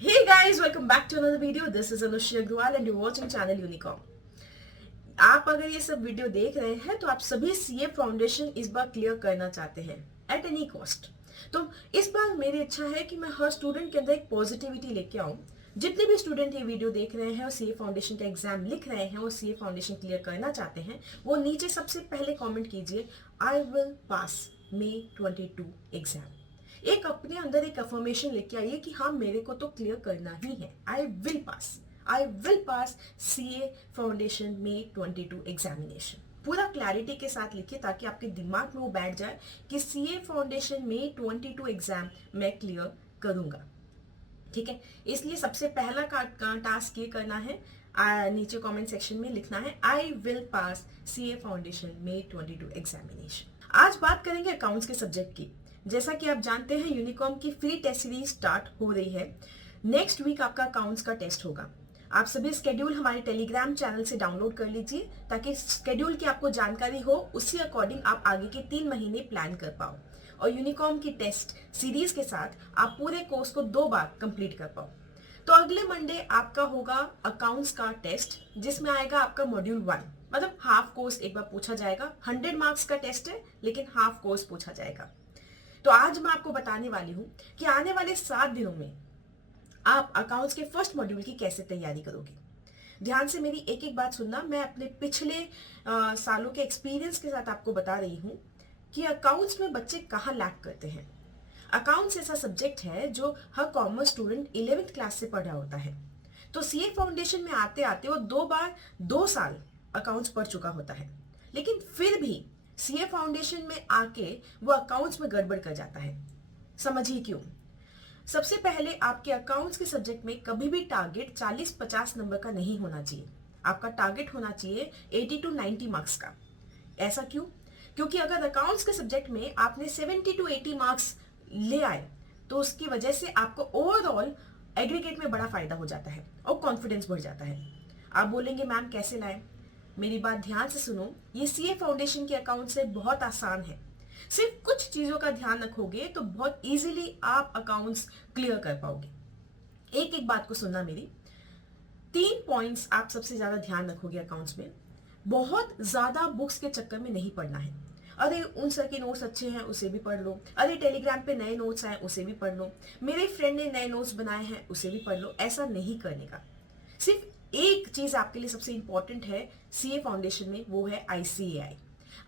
Hey guys, welcome back to another video. This is Anushya Agrawal and you're watching channel Unicom. आप अगर ये सब video देख रहे हैं तो आप सभी सीए फाउंडेशन इस बार क्लियर करना चाहते हैं एट एनी कॉस्ट। तो इस बार मेरी इच्छा है कि मैं हर स्टूडेंट के अंदर एक पॉजिटिविटी लेके आऊं। जितने भी स्टूडेंट ये वीडियो देख रहे हैं और सीए फाउंडेशन का एग्जाम लिख रहे हैं और सीए फाउंडेशन क्लियर करना चाहते हैं, वो नीचे सबसे पहले कॉमेंट कीजिए I will pass May 22 exam. एक अपने अंदर एक अफर्मेशन लेके आइए कि हाँ मेरे को तो क्लियर करना ही है। I will pass CA foundation May 22 examination. पूरा क्लैरिटी के साथ लिखिए ताकि आपके दिमाग में वो बैठ जाए कि सीए फाउंडेशन May 22 एग्जाम मैं क्लियर करूंगा। ठीक है, इसलिए सबसे पहला टास्क ये करना है, नीचे कमेंट सेक्शन में लिखना है I will pass CA foundation May 22 examination. आज बात करेंगे अकाउंट्स के सब्जेक्ट की। जैसा कि आप जानते हैं यूनिकॉम की फ्री टेस्ट सीरीज स्टार्ट हो रही है। नेक्स्ट वीक आपका अकाउंट्स का टेस्ट होगा। आप सभी स्केड्यूल हमारे टेलीग्राम चैनल से डाउनलोड कर लीजिए ताकि स्केड्यूल की आपको जानकारी हो, उसी अकॉर्डिंग आप आगे के 3 महीने प्लान कर पाओ और यूनिकॉम की टेस्ट सीरीज के साथ आप पूरे कोर्स को 2 बार कंप्लीट कर पाओ। तो अगले मंडे आपका होगा अकाउंट्स का टेस्ट, जिसमें आएगा आपका मॉड्यूल 1, मतलब हाफ कोर्स एक बार पूछा जाएगा। 100 मार्क्स का टेस्ट है लेकिन हाफ कोर्स पूछा जाएगा। तो आज मैं आपको बताने वाली हूं कि आने वाले 7 दिनों में आप अकाउंट्स के फर्स्ट मॉड्यूल की कैसे तैयारी करोगे। ध्यान से मेरी एक एक बात सुनना। मैं अपने पिछले सालों के एक्सपीरियंस के साथ आपको बता रही हूं कि अकाउंट्स में बच्चे कहाँ लैक करते हैं। अकाउंट्स ऐसा सब्जेक्ट है जो हर कॉमर्स स्टूडेंट 11th क्लास से पढ़ रहा होता है। तो सीए फाउंडेशन में आते आते वो 2 साल अकाउंट्स पढ़ चुका होता है, लेकिन फिर भी सीए फाउंडेशन में आके वो अकाउंट्स में गड़बड़ कर जाता है। समझिए क्यों। सबसे पहले आपके अकाउंट्स के सब्जेक्ट में कभी भी टारगेट 40-50 नंबर का नहीं होना चाहिए। आपका टारगेट होना चाहिए 80 to 90 मार्क्स का। ऐसा क्यों? क्योंकि अगर अकाउंट्स के सब्जेक्ट में आपने 70 to 80 मार्क्स ले आए तो उसकी वजह से आपको ओवरऑल एग्रीगेट में बड़ा फायदा हो जाता है और कॉन्फिडेंस बढ़ जाता है। आप बोलेंगे मैम कैसे लाए? मेरी बात ध्यान से सुनो। ये सीए फाउंडेशन के अकाउंट से बहुत आसान है। सिर्फ कुछ चीजों का ध्यान रखोगे तो बहुत इजीली आप अकाउंट्स क्लियर कर पाओगे। एक एक बात को सुनना मेरी। 3 पॉइंट्स आप सबसे ज्यादा ध्यान रखोगे अकाउंट्स में। बहुत ज्यादा बुक्स के चक्कर में नहीं पढ़ना है। अरे उन सर के नोट्स अच्छे हैं उसे भी पढ़ लो, अरे टेलीग्राम पे नए नोट्स आए उसे भी पढ़ लो, मेरे फ्रेंड ने नए नोट्स बनाए हैं उसे भी पढ़ लो। ऐसा नहीं करने का। सिर्फ एक चीज आपके लिए सबसे इंपॉर्टेंट है सीए फाउंडेशन में, वो है आईसीएआई।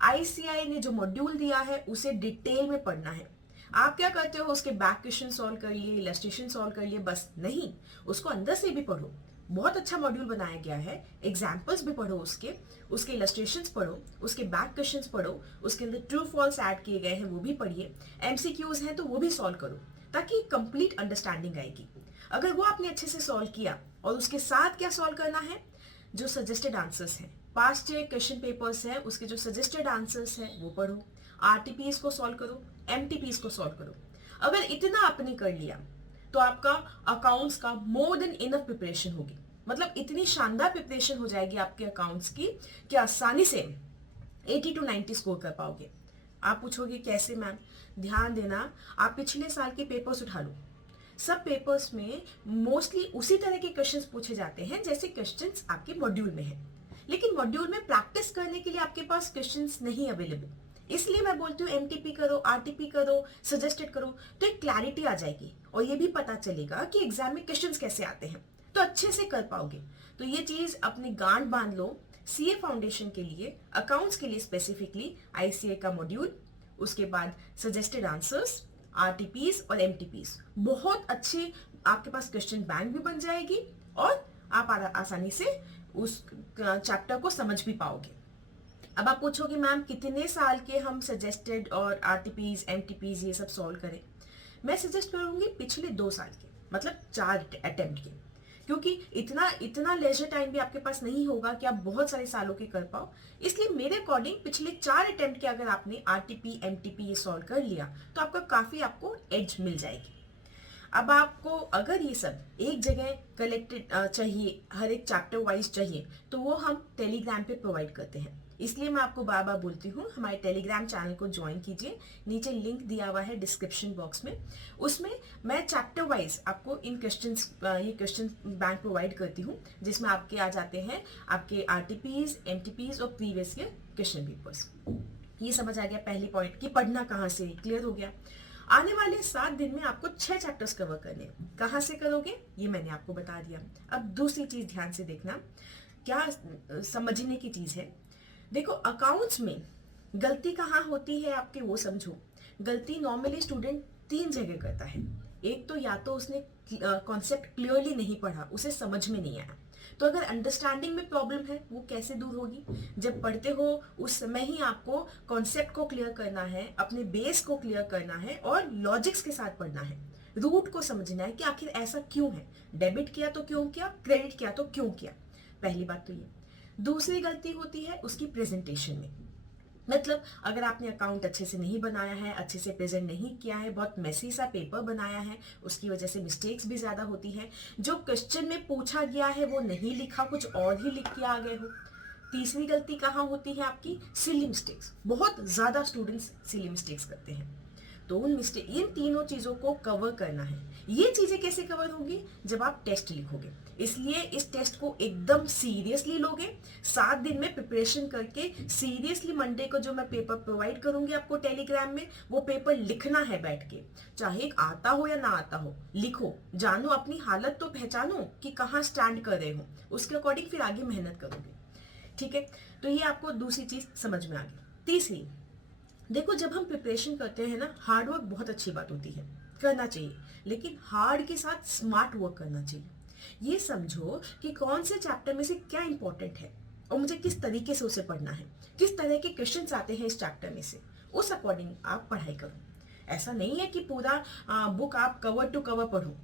आईसीएआई ने जो मॉड्यूल दिया है उसे डिटेल में पढ़ना है। आप क्या करते हो, उसके बैक क्वेश्चन सॉल्व कर लिए, इलस्ट्रेशन सॉल्व कर लिए, बस नहीं, उसको अंदर से भी पढ़ो। बहुत अच्छा मॉड्यूल बनाया गया है। एग्जाम्पल्स भी पढ़ो, उसके इलस्ट्रेशंस पढ़ो, उसके बैक क्वेश्चंस पढ़ो, उसके अंदर ट्रू फॉल्स ऐड किए गए हैं वो भी पढ़िए, एमसीक्यूज हैं तो वो भी सॉल्व करो ताकि कंप्लीट अंडरस्टैंडिंग आएगी। अगर वो आपने अच्छे से सॉल्व किया और उसके साथ क्या सॉल्व करना है, जो सजेस्टेड आंसर्स हैं, पास्ट ईयर क्वेश्चन पेपर्स हैं, उसके जो सजेस्टेड आंसर्स हैं वो पढ़ो, आरटीपीस को सॉल्व करो, एमटीपीस को सॉल्व करो। अगर इतना आपने कर लिया तो आपका अकाउंट्स का मोर देन इनफ प्रिपरेशन होगी। मतलब इतनी शानदार प्रिपरेशन हो जाएगी आपके अकाउंट्स की कि आसानी से 80 to 90 स्कोर कर पाओगे। आप पूछोगे कैसे मैम? ध्यान देना, आप पिछले साल के पेपर्स उठा लो। सब पेपर्स में मोस्टली उसी तरह के क्वेश्चंस पूछे जाते हैं जैसे क्वेश्चंस आपके मॉड्यूल में है, लेकिन मॉड्यूल में प्रैक्टिस करने के लिए आपके पास क्वेश्चंस नहीं अवेलेबल। इसलिए मैं बोलती हूँ एमटीपी करो, आरटीपी करो, सजेस्टेड करो, तो एक क्लैरिटी आ जाएगी और ये भी पता चलेगा कि एग्जाम में क्वेश्चंस कैसे आते हैं, तो अच्छे से कर पाओगे। तो ये चीज अपनी गांठ बांध लो। सीए फाउंडेशन के लिए, अकाउंट्स के लिए स्पेसिफिकली आईसीए का मॉड्यूल, उसके बाद सजेस्टेड आंसर्स, आरटीपीस और एमटीपीस, बहुत अच्छे आपके पास क्वेश्चन बैंक भी बन जाएगी और आप आसानी से उस चैप्टर को समझ भी पाओगे। अब आप पूछोगे मैम कितने साल के हम सजेस्टेड और आरटीपीस, एमटीपीस ये सब सॉल्व करें? मैं सजेस्ट करूंगी पिछले 2 साल के, मतलब 4 अटेम्प्ट के, क्योंकि इतना लेजर टाइम भी आपके पास नहीं होगा कि आप बहुत सारे सालों के कर पाओ। इसलिए मेरे अकॉर्डिंग पिछले 4 अटेम्प्ट के अगर आपने आरटीपी, एमटीपी ये सॉल्व कर लिया तो आपका काफी आपको एज मिल जाएगी। अब आपको अगर ये सब एक जगह कलेक्टेड चाहिए, हर एक चैप्टर वाइज चाहिए, तो वो हम टेलीग्राम पे प्रोवाइड करते हैं। इसलिए मैं आपको बार बार बोलती हूँ हमारे टेलीग्राम चैनल को ज्वाइन कीजिए, नीचे लिंक दिया हुआ है डिस्क्रिप्शन बॉक्स में। उसमें मैं चैप्टर वाइज आपको इन क्वेश्चंस ये क्वेश्चन बैंक प्रोवाइड करती हूँ, जिसमें आपके आ जाते हैं आपके आरटीपीज, एमटीपीज और प्रीवियस ईयर क्वेश्चन पेपर्स। ये समझ आ गया पहली पॉइंट कि पढ़ना कहाँ से, क्लियर हो गया। आने वाले 7 दिन में आपको 6 चैप्टर्स कवर करने, कहाँ से करोगे ये मैंने आपको बता दिया। अब दूसरी चीज ध्यान से देखना, क्या समझने की चीज है। देखो अकाउंट्स में गलती कहाँ होती है आपके, वो समझो। गलती नॉर्मली स्टूडेंट 3 जगह करता है। एक तो या तो उसने कॉन्सेप्ट क्लियरली नहीं पढ़ा, उसे समझ में नहीं आया। तो अगर अंडरस्टैंडिंग में प्रॉब्लम है वो कैसे दूर होगी, जब पढ़ते हो उस समय ही आपको कॉन्सेप्ट को क्लियर करना है, अपने बेस को क्लियर करना है और लॉजिक्स के साथ पढ़ना है। रूट को समझना है कि आखिर ऐसा क्यों है, डेबिट किया तो क्यों किया, क्रेडिट किया तो क्यों किया। पहली बात तो ये। दूसरी गलती होती है उसकी प्रेजेंटेशन में। मतलब अगर आपने अकाउंट अच्छे से नहीं बनाया है, अच्छे से प्रेजेंट नहीं किया है, बहुत मेसी सा पेपर बनाया है, उसकी वजह से मिस्टेक्स भी ज्यादा होती है। जो क्वेश्चन में पूछा गया है वो नहीं लिखा, कुछ और ही लिख के आ गए हो। तीसरी गलती कहाँ होती है आपकी, सिली मिस्टेक्स। बहुत ज्यादा स्टूडेंट्स सिली मिस्टेक्स करते हैं। तो इन तीनों चीजों को कवर करना है। ये चीजें कैसे कवर होंगी, जब आप टेस्ट लिखोगे। इसलिए इस टेस्ट को एकदम सीरियसली लोगे। 7 दिन में प्रिपरेशन करके सीरियसली मंडे को जो मैं पेपर प्रोवाइड करूंगी आपको टेलीग्राम में, वो पेपर लिखना है बैठ के। चाहे आता हो या ना आता हो, लिखो, जानो, अपनी हालत तो पहचानो कि कहाँ स्टैंड कर रहे हो, उसके अकॉर्डिंग फिर आगे मेहनत करोगे। ठीक है, तो ये आपको दूसरी चीज समझ में आ गई। तीसरी, देखो जब हम प्रिपरेशन करते हैं ना, हार्ड वर्क बहुत अच्छी बात होती है, करना चाहिए, लेकिन हार्ड के साथ स्मार्ट वर्क करना चाहिए। ये समझो कि कौन से चैप्टर में से क्या इंपॉर्टेंट है और मुझे किस तरीके से उसे पढ़ना है, किस तरह के क्वेश्चंस आते हैं इस चैप्टर में से, उस अकॉर्डिंग आप पढ़ाई करो। ऐसा नहीं है कि पूरा बुक आप कवर टू कवर पढ़ो,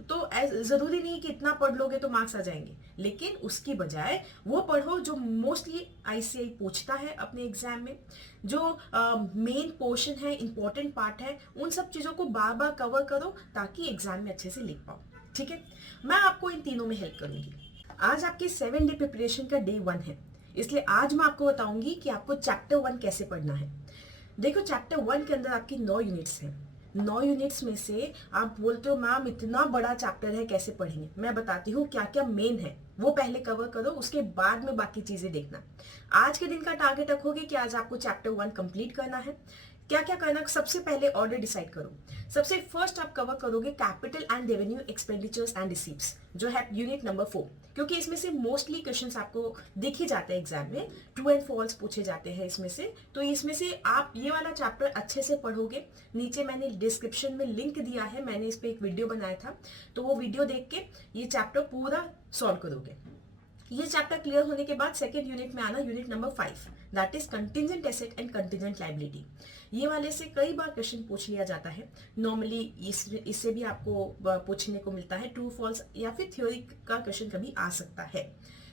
तो जरूरी नहीं कि इतना पढ़ लोगे तो मार्क्स आ जाएंगे, लेकिन उसकी बजाय वो पढ़ो जो मोस्टली आईसीआई पूछता है अपने एग्जाम में, जो मेन पोर्शन है, इंपॉर्टेंट पार्ट है, उन सब चीजों को बार बार कवर करो ताकि एग्जाम में अच्छे से लिख पाओ। ठीक है, मैं आपको इन तीनों में हेल्प करूंगी। आज आपके 7 डे प्रिपरेशन का डे 1 है, इसलिए आज मैं आपको बताऊंगी कि आपको चैप्टर 1 कैसे पढ़ना है। देखो चैप्टर 1 के अंदर आपकी 9 यूनिट्स हैं। 9 यूनिट्स में से आप बोलते हो मैम इतना बड़ा चैप्टर है कैसे पढ़ेंगे, मैं बताती हूँ क्या क्या मेन है, वो पहले कवर करो, उसके बाद में बाकी चीजें देखना। आज के दिन का टारगेट रखोगे कि आज आपको चैप्टर 1 कंप्लीट करना है। क्या क्या करना, सबसे पहले ऑर्डर डिसाइड करो। सबसे फर्स्ट आप कवर करोगे capital and revenue expenditures and receipts, जो है यूनिट नंबर 4, क्योंकि इसमें से मोस्टली क्वेश्चंस आपको दिख ही जाते हैं एग्जाम में, ट्रू एंड फॉल्स पूछे जाते हैं इसमें से। तो इसमें से आप ये वाला चैप्टर अच्छे से पढ़ोगे। नीचे मैंने डिस्क्रिप्शन में लिंक दिया है, मैंने इस पे एक वीडियो बनाया था, तो वो वीडियो देख के ये चैप्टर पूरा सॉल्व करोगे। ये चैप्टर क्लियर होने के बाद सेकेंड यूनिट में आना, unit number 5, that is contingent asset and contingent liability. ये वाले से कई बार क्वेश्चन पूछ लिया जाता है। नॉर्मली इससे भी आपको पूछने को मिलता है, ट्रू फॉल्स या फिर थ्योरी का क्वेश्चन कभी आ सकता है।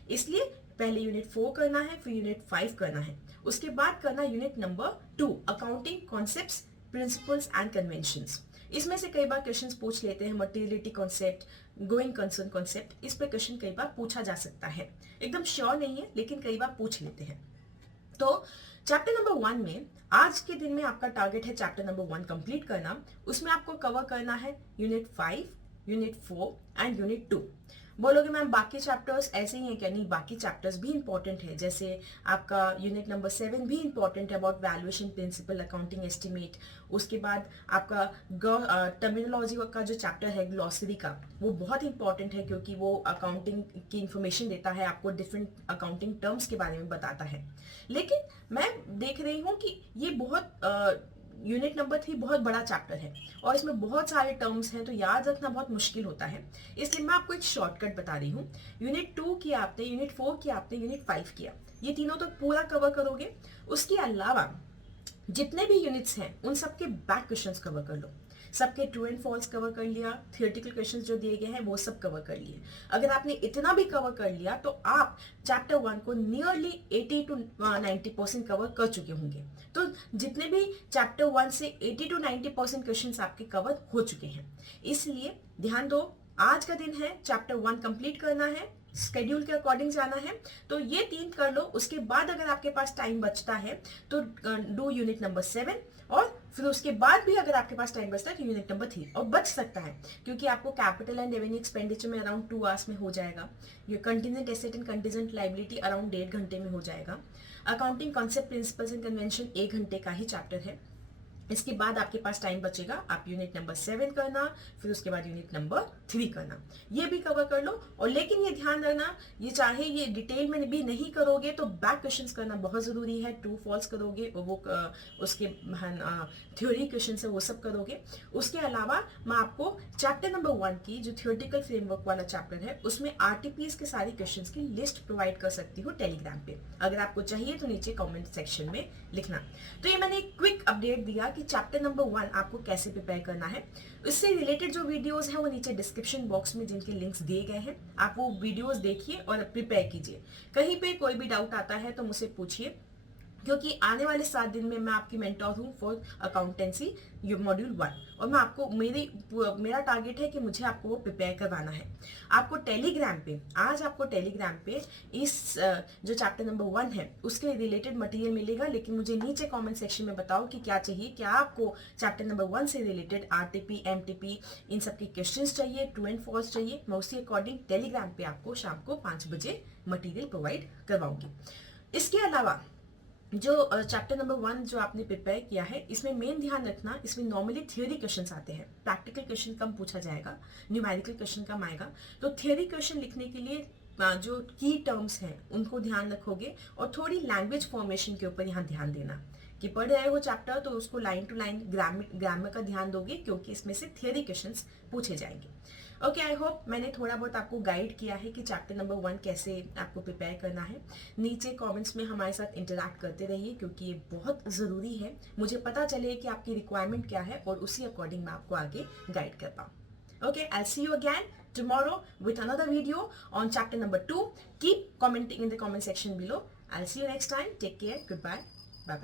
इसलिए पहले यूनिट 4 करना है, फिर यूनिट 5 करना है, उसके बाद करना unit number 2, accounting concepts, principles and conventions. इसमें से कई बार क्वेश्चंस पूछ लेते हैं, materiality concept, going concern concept, इस पे क्वेश्चन कई बार पूछा जा सकता है, एकदम श्योर नहीं है लेकिन कई बार पूछ लेते हैं। तो चैप्टर नंबर 1 में आज के दिन में आपका टारगेट है चैप्टर नंबर 1 कंप्लीट करना। उसमें आपको कवर करना है यूनिट 5, यूनिट 4 एंड यूनिट 2। बोलोगे मैम बाकी चैप्टर्स ऐसे ही हैं क्या? नहीं, बाकी चैप्टर्स भी इंपॉर्टेंट है, जैसे आपका यूनिट नंबर 7 भी इंपॉर्टेंट है, about valuation principle, accounting estimate. उसके बाद आपका टर्मिनोलॉजी का जो चैप्टर है ग्लॉसरी का, वो बहुत इंपॉर्टेंट है क्योंकि वो अकाउंटिंग की इंफॉर्मेशन देता है, आपको डिफरेंट अकाउंटिंग टर्म्स के बारे में बताता है। लेकिन मैं देख रही हूँ कि ये बहुत यूनिट नंबर 3 बहुत बड़ा चैप्टर है और इसमें बहुत सारे टर्म्स हैं, तो याद रखना बहुत मुश्किल होता है। इसलिए मैं आपको एक शॉर्टकट बता रही हूँ। यूनिट 2 किया आपने, यूनिट 4 किया आपने, यूनिट 5 किया, ये तीनों तो पूरा कवर करोगे। उसके अलावा जितने भी यूनिट्स हैं उन सबके बैक क्वेश्चंस कवर कर लो। सबके ट्रू एंड फॉल्स कवर कर लिया, थियोरेटिकल क्वेश्चंस जो दिए गए हैं वो सब कवर कर लिए। अगर आपने इतना भी कवर कर लिया तो आप चैप्टर 1 को नियरली 80 to 90% कवर कर चुके होंगे। तो जितने भी चैप्टर 1 से 80 to 90% क्वेश्चंस आपके कवर हो चुके हैं। इसलिए ध्यान दो, आज का दिन है, चैप्टर 1 कंप्लीट करना है, स्केड्यूल के अकॉर्डिंग जाना है, तो ये 3 कर लो। उसके बाद अगर आपके पास टाइम बचता है तो डू यूनिट नंबर 7, और फिर उसके बाद भी अगर आपके पास टाइम बचता है तो यूनिट नंबर 3, और बच सकता है क्योंकि आपको कैपिटल एंड रेवेन्यू एक्सपेंडिचर में अराउंड 2 आवर्स में हो जाएगा। ये contingent asset and contingent liability around 1.5 घंटे में हो जाएगा। Accounting concept principles and convention 1 घंटे का ही चैप्टर है। इसके बाद आपके पास टाइम बचेगा, आप यूनिट नंबर 7 करना, फिर उसके बाद यूनिट नंबर 3 करना, ये भी कवर कर लो। और लेकिन ये ध्यान रखना, ये चाहे ये डिटेल में भी नहीं करोगे तो बैक क्वेश्चंस करना बहुत जरूरी है। ट्रू फॉल्स करोगे और वो उसके थ्योरी क्वेश्चन है वो सब करोगे। उसके अलावा मैं आपको चैप्टर नंबर 1 की जो थ्योरेटिकल फ्रेमवर्क वाला चैप्टर है उसमें आरटीपीएस के सारे क्वेश्चंस की लिस्ट प्रोवाइड कर सकती हूँ टेलीग्राम पे। अगर आपको चाहिए तो नीचे कमेंट सेक्शन में लिखना। तो ये मैंने एक क्विक अपडेट दिया कि चैप्टर नंबर 1 आपको कैसे प्रिपेयर करना है। इससे रिलेटेड जो वीडियोस हैं वो नीचे डिस्क्रिप्शन बॉक्स में जिनके लिंक्स दिए गए हैं, आप वो वीडियोस देखिए और प्रिपेयर कीजिए। कहीं पे कोई भी डाउट आता है तो मुझसे पूछिए, क्योंकि आने वाले 7 दिन में मैं आपकी मेंटोर हूँ फॉर अकाउंटेंसी मॉड्यूल 1, और मैं आपको मेरा टारगेट है कि मुझे आपको वो प्रिपेयर करवाना है। आपको टेलीग्राम पे आज आपको टेलीग्राम पे इस जो चैप्टर नंबर 1 है उसके रिलेटेड मटेरियल मिलेगा, लेकिन मुझे नीचे कमेंट सेक्शन में बताओ कि क्या चाहिए। क्या आपको चैप्टर नंबर 1 से रिलेटेड आरटीपी, एमटीपी इन सब के क्वेश्चंस चाहिए, ट्रू एंड फॉल्स चाहिए? मैं उसी अकॉर्डिंग टेलीग्राम पे आपको शाम को 5 बजे मटीरियल प्रोवाइड करवाऊंगी। इसके अलावा जो चैप्टर नंबर 1 जो आपने प्रिपेयर किया है इसमें मेन ध्यान रखना, इसमें नॉर्मली थियोरी क्वेश्चंस आते हैं, प्रैक्टिकल क्वेश्चन कम पूछा जाएगा, न्यूमेरिकल क्वेश्चन कम आएगा। तो थियोरी क्वेश्चन लिखने के लिए जो की टर्म्स हैं उनको ध्यान रखोगे, और थोड़ी लैंग्वेज फॉर्मेशन के ऊपर यहाँ ध्यान देना कि पढ़ रहे हो चैप्टर तो उसको लाइन टू लाइन ग्रामर का ध्यान दोगे, क्योंकि इसमें से थियोरी क्वेश्चंस पूछे जाएंगे। ओके, आई होप मैंने थोड़ा बहुत आपको गाइड किया है कि चैप्टर नंबर 1 कैसे आपको प्रिपेयर करना है। नीचे कमेंट्स में हमारे साथ इंटरैक्ट करते रहिए, क्योंकि ये बहुत ज़रूरी है, मुझे पता चले कि आपकी रिक्वायरमेंट क्या है और उसी अकॉर्डिंग मैं आपको आगे गाइड कर पाऊँ। Okay, I see you again tomorrow with another video on chapter number 2. Keep commenting in the comment section below. I'll see you next time. Take care. Goodbye. Bye bye.